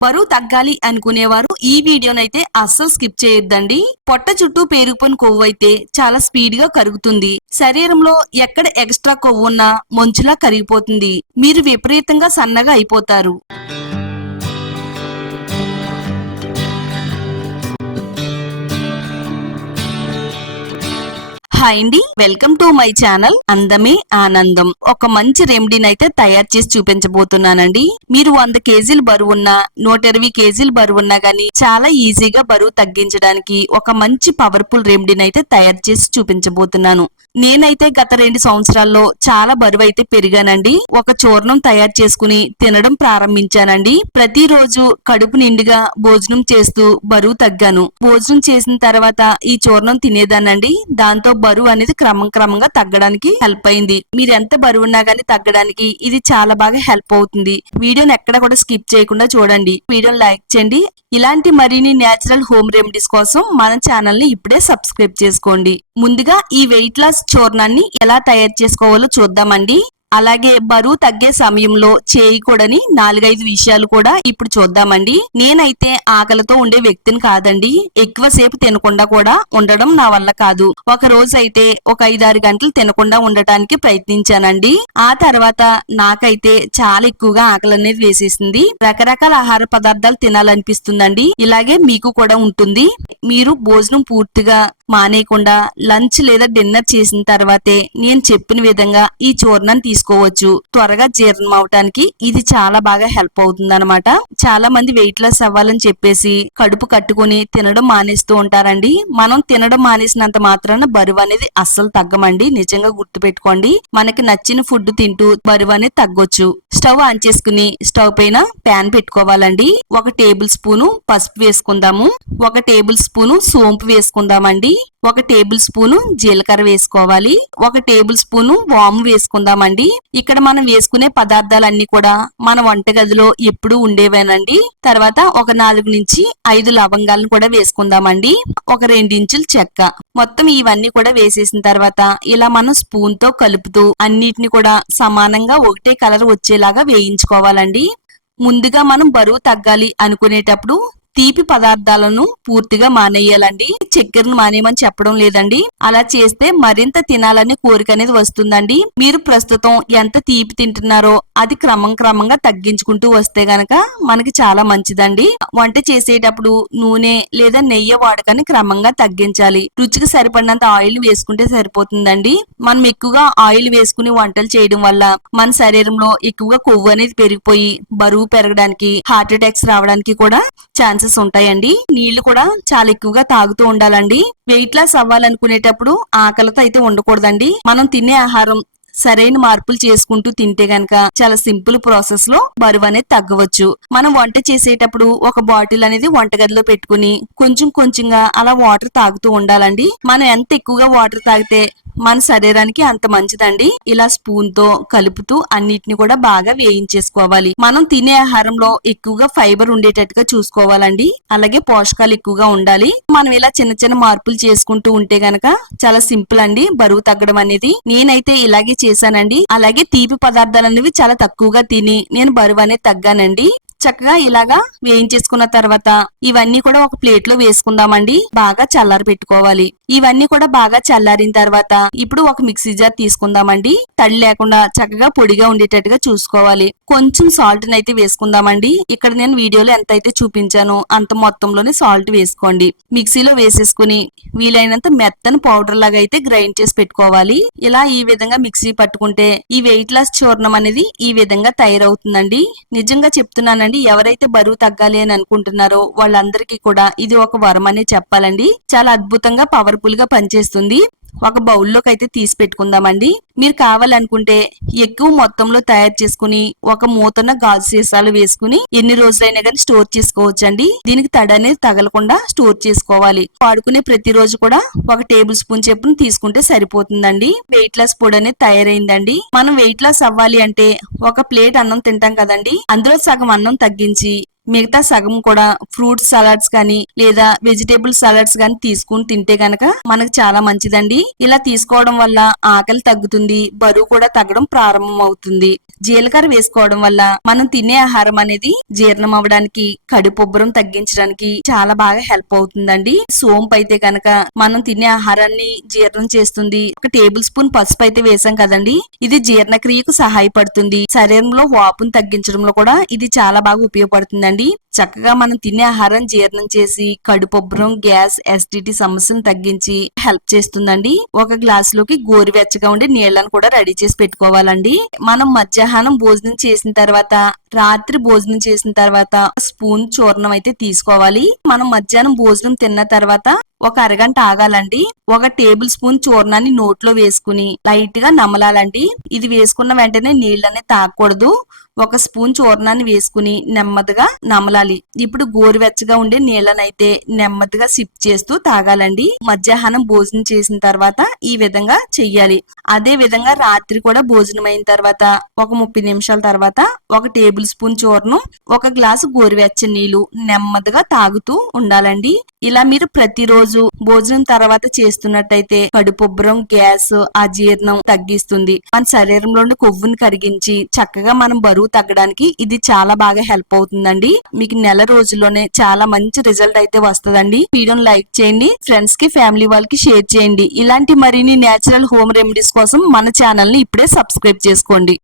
బరువు తగ్గాలి అనుకునేవారు ఈ వీడియోనైతే అస్సలు స్కిప్ చేయొద్దండి. పొట్ట చుట్టూ పేరుకుపోయిన కొవ్వు అయితే చాలా స్పీడ్ గా కరుగుతుంది. శరీరంలో ఎక్కడ ఎక్స్ట్రా కొవ్వు ఉన్నా మంచులా కరిగిపోతుంది. మీరు విపరీతంగా సన్నగా అయిపోతారు. హాయ్ అండి, వెల్కమ్ టు మై ఛానల్ అందమే ఆనందం. ఒక మంచి రెమెడీని అయితే తయారు చేసి చూపించబోతున్నానండి. మీరు 100 కేజీలు బరువున్నా 120 కేజీలు బరువున్నా గానీ చాలా ఈజీగా బరువు తగ్గించడానికి ఒక మంచి పవర్ఫుల్ రెమెడీని అయితే తయారు చేసి చూపించబోతున్నాను. నేనైతే గత 2 సంవత్సరాల్లో చాలా బరువు అయితే పెరిగానండి. ఒక చూర్ణం తయారు చేసుకుని తినడం ప్రారంభించానండి. ప్రతిరోజు కడుపు నిండుగా భోజనం చేస్తూ బరువు తగ్గాను. భోజనం చేసిన తర్వాత ఈ చూర్ణం తినేదానండి. దాంతో బరువు అనేది క్రమంగా తగ్గడానికి హెల్ప్ అయింది. మీరు ఎంత బరువు ఉన్నా గానీ తగ్గడానికి ఇది చాలా బాగా హెల్ప్ అవుతుంది. వీడియోని ఎక్కడ కూడా స్కిప్ చేయకుండా చూడండి. వీడియోని లైక్ చేయండి. ఇలాంటి మరిన్ని నేచురల్ హోమ్ రెమెడీస్ కోసం మన ఛానల్ ని ఇప్పుడే సబ్స్క్రైబ్ చేసుకోండి. ముందుగా ఈ వెయిట్ లాస్ చూర్ణాన్ని ఎలా తయారు చేసుకోవాలో చూద్దామండి. అలాగే బరువు తగ్గే సమయంలో చేయకూడని 4-5 విషయాలు కూడా ఇప్పుడు చూద్దామండి. నేనైతే ఆకలితో ఉండే వ్యక్తిని కాదండి. ఎక్కువసేపు తినకుండా కూడా ఉండడం నా వల్ల కాదు. ఒక రోజు అయితే ఒక 5-6 గంటలు తినకుండా ఉండటానికి ప్రయత్నించానండి. ఆ తర్వాత నాకైతే చాలా ఎక్కువగా ఆకలి అనేది వేసేసింది. రకరకాల ఆహార పదార్థాలు తినాలనిపిస్తుందండి. ఇలాగే మీకు కూడా ఉంటుంది. మీరు భోజనం పూర్తిగా మానేయకుండా లంచ్ లేదా డిన్నర్ చేసిన తర్వాతే నేను చెప్పిన విధంగా ఈ చూర్ణాన్ని తీసుకోవచ్చు. త్వరగా జీర్ణం అవటానికి ఇది చాలా బాగా హెల్ప్ అవుతుంది అనమాట. చాలా మంది వెయిట్ లాస్ అవ్వాలని చెప్పేసి కడుపు కట్టుకుని తినడం మానేస్తూ ఉంటారండి. మనం తినడం మానేసినంత మాత్రాన బరువు అనేది అస్సలు తగ్గమండి. నిజంగా గుర్తు పెట్టుకోండి. మనకి నచ్చిన ఫుడ్ తింటూ బరువు అనేది తగ్గొచ్చు. స్టవ్ ఆన్ చేసుకుని స్టవ్ పైన ప్యాన్ పెట్టుకోవాలండి. 1 టేబుల్ స్పూను పసుపు వేసుకుందాము. 1 టేబుల్ స్పూను సోంపు వేసుకుందామండి. 1 టేబుల్ స్పూను జీలకర్ర వేసుకోవాలి. 1 టేబుల్ స్పూను వాము వేసుకుందామండి. ఇక్కడ మనం వేసుకునే పదార్థాలన్నీ కూడా మన వంటగదిలో ఎప్పుడూ ఉండేవేనండి. తర్వాత ఒక 4 నుంచి 5 లవంగాలను కూడా వేసుకుందామండి. ఒక 2 ఇంచులు చెక్క. మొత్తం ఇవన్నీ కూడా వేసేసిన తర్వాత ఇలా మనం స్పూన్ తో కలుపుతూ అన్నిటిని కూడా సమానంగా ఒకటే కలర్ వచ్చేలాగా వేయించుకోవాలండి. ముందుగా మనం బరువు తగ్గాలి అనుకునేటప్పుడు తీపి పదార్థాలను పూర్తిగా మానేయాలండి. చక్కెరను మానేయమని చెప్పడం లేదండి. అలా చేస్తే మరింత తినాలనే కోరిక అనేది వస్తుందండి. మీరు ప్రస్తుతం ఎంత తీపి తింటున్నారో అది క్రమంగా తగ్గించుకుంటూ వస్తే గనక మనకి చాలా మంచిదండి. వంట చేసేటప్పుడు నూనె లేదా నెయ్యి వాడకాన్ని క్రమంగా తగ్గించాలి. రుచికి సరిపడినంత ఆయిల్ వేసుకుంటే సరిపోతుందండి. మనం ఎక్కువగా ఆయిల్ వేసుకుని వంటలు చేయడం వల్ల మన శరీరంలో ఎక్కువగా కొవ్వు అనేది పెరిగిపోయి బరువు పెరగడానికి, హార్ట్ అటాక్స్ రావడానికి కూడా ఛాన్సెస్ ఉంటాయండి. నీళ్లు కూడా చాలా ఎక్కువగా తాగుతూ ఉండాలండి. వెయిట్ లాస్ అవ్వాలనుకునేటప్పుడు ఆకలితో అయితే ఉండకూడదండి. మనం తినే ఆహారం సరైన మార్పులు చేసుకుంటూ తింటే గనక చాలా సింపుల్ ప్రాసెస్ లో బరువు అనేది తగ్గవచ్చు. మనం వంట చేసేటప్పుడు ఒక బాటిల్ అనేది వంటగదిలో పెట్టుకుని కొంచెంగా అలా వాటర్ తాగుతూ ఉండాలండి. మనం ఎంత ఎక్కువగా వాటర్ తాగితే మన శరీరానికి అంత మంచిదండి. ఇలా స్పూన్ తో కలుపుతూ అన్నిటిని కూడా బాగా వేయించేసుకోవాలి. మనం తినే ఆహారంలో ఎక్కువగా ఫైబర్ ఉండేటట్టుగా చూసుకోవాలండి. అలాగే పోషకాలు ఎక్కువగా ఉండాలి. మనం ఇలా చిన్న మార్పులు చేసుకుంటూ ఉంటే గనక చాలా సింపుల్ అండి బరువు తగ్గడం అనేది. నేనైతే ఇలాగే చేశానండి. అలాగే తీపి పదార్థాలు అనేవి చాలా తక్కువగా తిని నేను బరువు అనేది తగ్గానండి. చక్కగా ఇలాగా వేయించేసుకున్న తర్వాత ఇవన్నీ కూడా ఒక ప్లేట్ లో వేసుకుందామండి. బాగా చల్లారి పెట్టుకోవాలి. ఇవన్నీ కూడా బాగా చల్లారిన తర్వాత ఇప్పుడు ఒక మిక్సీ జార్ తీసుకుందామండి. తడి లేకుండా చక్కగా పొడిగా ఉండేటట్టుగా చూసుకోవాలి. కొంచెం సాల్ట్ అయితే వేసుకుందామండి. ఇక్కడ నేను వీడియోలో ఎంత అయితే చూపించానో అంత మొత్తంలోనే సాల్ట్ వేసుకోండి. మిక్సీలో వేసేసుకుని వీలైనంత మెత్తని పౌడర్ లాగా అయితే గ్రైండ్ చేసి పెట్టుకోవాలి. ఇలా ఈ విధంగా మిక్సీ పట్టుకుంటే ఈ వెయిట్ లాస్ చూర్ణం అనేది ఈ విధంగా తయారవుతుందండి. నిజంగా చెప్తున్నానండి, ఎవరైతే బరువు తగ్గాలి అని అనుకుంటున్నారో వాళ్ళందరికీ కూడా ఇది ఒక వరం అనే చెప్పాలండి. చాలా అద్భుతంగా పవర్ఫుల్ గా పనిచేస్తుంది. ఒక బౌల్లోకి అయితే తీసి పెట్టుకుందామండి. మీరు కావాలనుకుంటే ఎక్కువ మొత్తంలో తయారు చేసుకుని ఒక మూతన గాజు సీసాలు వేసుకుని ఎన్ని రోజులైనా కానీ స్టోర్ చేసుకోవచ్చండి. దీనికి తడి అనేది తగలకుండా స్టోర్ చేసుకోవాలి. వాడుకునే ప్రతి రోజు కూడా 1 టేబుల్ స్పూన్ చెప్పును తీసుకుంటే సరిపోతుందండి. వెయిట్ లాస్ పొడి అనేది తయారైందండి. మనం వెయిట్ లాస్ అవ్వాలి అంటే ఒక ప్లేట్ అన్నం తింటాం కదండి, అందులో సగం అన్నం తగ్గించి మిగతా సగం కూడా ఫ్రూట్ సలాడ్స్ కానీ లేదా వెజిటేబుల్ సలాడ్స్ కానీ తీసుకుని తింటే గనక మనకు చాలా మంచిదండి. ఇలా తీసుకోవడం వల్ల ఆకలి తగ్గుతుంది, బరువు కూడా తగ్గడం ప్రారంభం అవుతుంది. జీలకర్ర వేసుకోవడం వల్ల మనం తినే ఆహారం అనేది జీర్ణం అవ్వడానికి, కడుపుబ్బరం తగ్గించడానికి చాలా బాగా హెల్ప్ అవుతుందండి. సోంపు అయితే కనుక మనం తినే ఆహారాన్ని జీర్ణం చేస్తుంది. 1 టేబుల్ స్పూన్ పసుపు అయితే వేసాం కదండి, ఇది జీర్ణక్రియకు సహాయపడుతుంది. శరీరంలో వాపును తగ్గించడంలో కూడా ఇది చాలా బాగా ఉపయోగపడుతుందండి. చక్కగా మనం తినే ఆహారం జీర్ణం చేసి కడుపుబ్బరం, గ్యాస్, ఎసిడిటీ సమస్యను తగ్గించి హెల్ప్ చేస్తుందండి. 1 గ్లాసులోకి గోరువెచ్చగా ఉండే నీళ్లను కూడా రెడీ చేసి పెట్టుకోవాలండి. మనం మధ్యాహ్నం భోజనం చేసిన తర్వాత, రాత్రి భోజనం చేసిన తర్వాత స్పూన్ చూర్ణం అయితే తీసుకోవాలి. మనం మధ్యాహ్నం భోజనం తిన్న తర్వాత 1 అరగంట ఆగాలండి. 1 టేబుల్ స్పూన్ చూర్ణాన్ని నోట్లో వేసుకుని లైట్ గా నమలాలండి. ఇది వేసుకున్న వెంటనే నీళ్ళని తాగకూడదు. 1 స్పూన్ చూర్ణాన్ని వేసుకుని నెమ్మదిగా నమలాలి. ఇప్పుడు గోరువెచ్చగా ఉండే నీళ్ళనైతే నెమ్మదిగా సిప్ చేస్తూ తాగాలండి. మధ్యాహ్నం భోజనం చేసిన తర్వాత ఈ విధంగా చెయ్యాలి. అదే విధంగా రాత్రి కూడా భోజనం అయిన తర్వాత 30 నిమిషాల తర్వాత 1 టేబుల్ స్పూన్ చూర్ణం, 1 గ్లాసు గోరువెచ్చని నీళ్లు నెమ్మదిగా తాగుతూ ఉండాలండి. ఇలా మీరు ప్రతిరోజు భోజనం తర్వాత చేస్తున్నట్టయితే కడుపుబ్బరం, గ్యాస్, అజీర్ణం తగ్గిస్తుంది. మన శరీరంలో కొవ్వుని కరిగించి చక్కగా మనం బరువు తగ్గడానికి ఇది చాలా బాగా హెల్ప్ అవుతుందండి. మీకు నెల రోజుల్లోనే చాలా మంచి రిజల్ట్ అయితే వస్తుందండి. వీడియోని లైక్ చేయండి, ఫ్రెండ్స్ కి, ఫ్యామిలీ వాళ్ళకి షేర్ చేయండి. ఇలాంటి మరిన్ని నేచురల్ హోమ్ రెమెడీస్ కోసం మన ఛానల్ ని ఇప్పుడే సబ్స్క్రైబ్ చేసుకోండి.